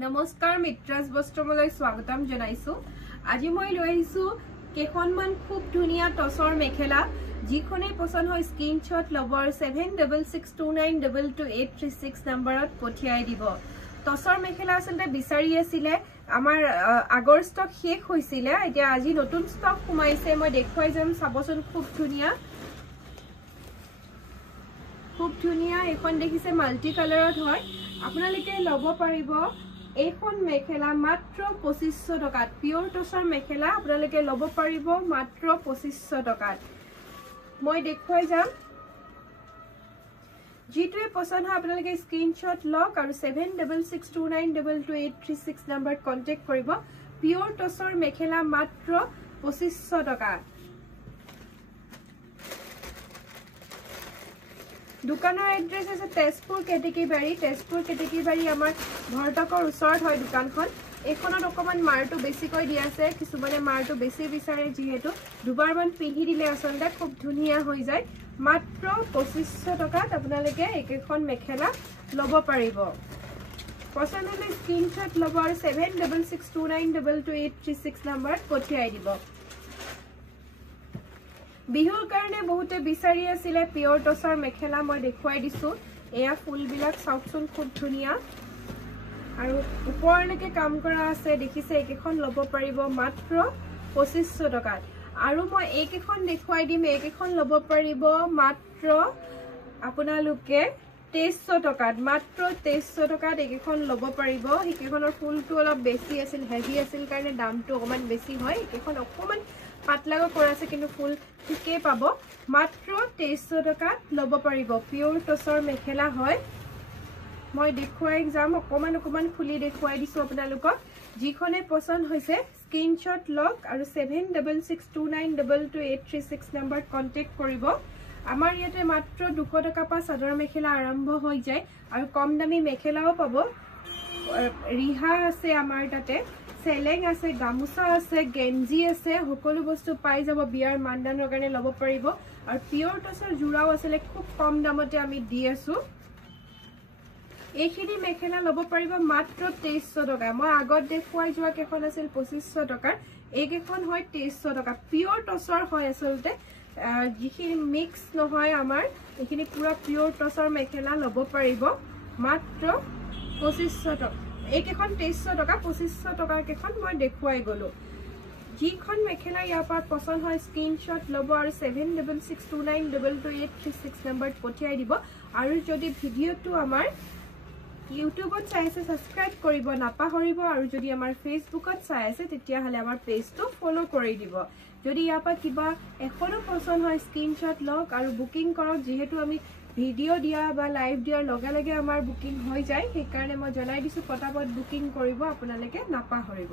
নমস্কাৰ মিত্ৰাজ বস্ত্ৰমলৈ স্বাগতম জনাইছো। আজি মই লৈ আহিছো কেখনমান খুব ধুনিয়া টসৰ মেখেলা যিখনে পছন্দ হয় স্ক্ৰিনশ্বট লবৰ 7662922836 নম্বৰত পঠিয়াই দিব। টসৰ মেখেলা আসলতে বিচাৰি আছিল আমাৰ আগৰ ষ্টক শেষ হৈছিল, এতিয়া আজি নতুন ষ্টক সোমাইছে, মই দেখুৱাই যাম। চাবচোন খুব ধুনিয়া এখন দেখিছে মাল্টি কালাৰত হয়। আপোনালোকে লব পাৰিব এইখন মেখেলা মাত্ৰ 2500 টকাত। পিওৰ টসৰ মেখেলা আপোনালোকে লব পাৰিব মাত্ৰ 2500 টকাত। মই দেখুৱাই যাম। যিটোৱে পছন্দ হয় আপোনালোকে স্ক্ৰিনশ্বট লওক আৰু 7662922836 নম্বৰত কন্টেক্ট কৰিব। পিওৰ টসৰ মেখেলা মাত্ৰ 2500 টকা। দোকানৰ এড্ৰেছ আছে তেজপুৰ কেটেকিবাৰী আমাৰ ভৰটকৰ ওচৰত হয় দোকানখন। এইখনত অকমান মাৰটো বেছিকৈ দিয়া আছে, কিছুমানে মাৰটো বেছি বিচাৰে, যিহেতু দুবাৰমান পিন্ধি দিলে আচলতে খুব ধুনিয়া হৈ যায়। মাত্ৰ 2500 টকাত আপোনালোকে এইকেইখন মেখেলা লব পাৰিব। পছন্দ হলে স্ক্ৰিনশ্বট লব আৰু 7662922836 নম্বৰত পঠিয়াই দিব। বিহুৰ কাৰণে বহুতে বিচাৰি আছিল পিওৰ টসৰ মেখেলা, মই দেখুৱাই দিছো। এয়া ফুলবিলাক চাওকচোন খুব ধুনিয়া আৰু ওপৰলৈকে কাম কৰা আছে, দেখিছে। এইকেইখন লব পাৰিব মাত্ৰ 2500 টকাত। আৰু মই এইকেইখন দেখুৱাই দিম, এইকেইখন লব পাৰিব মাত্ৰ আপোনালোকে 2300 টকাত। মাত্ৰ 2300 টকাত এইকেইখন লব পাৰিব। এইকেইখনৰ ফুলটো অলপ বেছি আছিল, হেভি আছিল কাৰণে দামটো অকমান বেছি হয়। এইকেইখন অকমান পাতলাকৈ কৰা আছে কিন্তু ফুল ঠিকেই পাব। মাত্ৰ 2300 টকাত লব পাৰিব। পিওৰ টসৰ মেখেলা হয়। মই দেখুৱাই যাম, অকমান খুলি দেখুৱাই দিছো আপোনালোকক। যিখনে পছন্দ হৈছে স্ক্ৰিনশ্বট লওক আৰু 7662922836 নম্বৰত কন্টেক্ট কৰিব। আমাৰ ইয়াতে মাত্ৰ 200 টকা পৰা চাদৰ মেখেলা আৰম্ভ হৈ যায় আৰু কম দামী মেখেলাও পাব। ৰিহা আছে আমাৰ তাতে, চেলেং আছে, গামোচা আছে, গেঞ্জি আছে, সকলো বস্তু পাই যাব। বিয়াৰ মানদানৰ কাৰণে লব পাৰিব। আৰু পিওৰ টসৰ জোৰাও আছে, খুব কম দামতে আমি দি আছো। এইখিনি মেখেলা লব পাৰিব মাত্ৰ 2300 টকা। মই আগত দেখুৱাই যোৱা কেইখন আছিল 2500 টকাৰ, এইকেইখন হয় 2300 টকা। পিওৰ টসৰ হয় আচলতে, যিখিনি মিক্স নহয় আমাৰ, এইখিনি পুৰা পিওৰ টসৰ মেখেলা লব পাৰিব মাত্ৰ 2500 টকা। এইকেইখন 2300 টকা, 2500 টকাৰ কেইখন মই দেখুৱাই গলো। যিখন মেখেলা ইয়াৰ পৰা পছন্দ হয় স্ক্ৰিনশ্বট লব আৰু 7662922836 নম্বৰত পঠিয়াই দিব। আৰু যদি ভিডিঅ'টো আমাৰ ইউটিউবত চাই আছে সাবস্ক্ৰাইব কৰিব নাপাহৰিব, আৰু যদি আমাৰ ফেসবুকত চাই আছে তেতিয়াহলে আমাৰ পেজটো ফলো কৰি দিব। যদি ইয়াৰ পৰা কিবা এখনো পছন্দ হয় স্ক্ৰিনশ্বট লওক আৰু বুকিং কৰক। যিহেতু আমি ভিডিঅ' দিয়া বা লাইভ দিয়াৰ লগে লগে আমাৰ বুকিং হৈ যায়, সেইকাৰণে মই জনাই দিছো পটাপট বুকিং কৰিব আপোনালোকে নাপাহৰিব।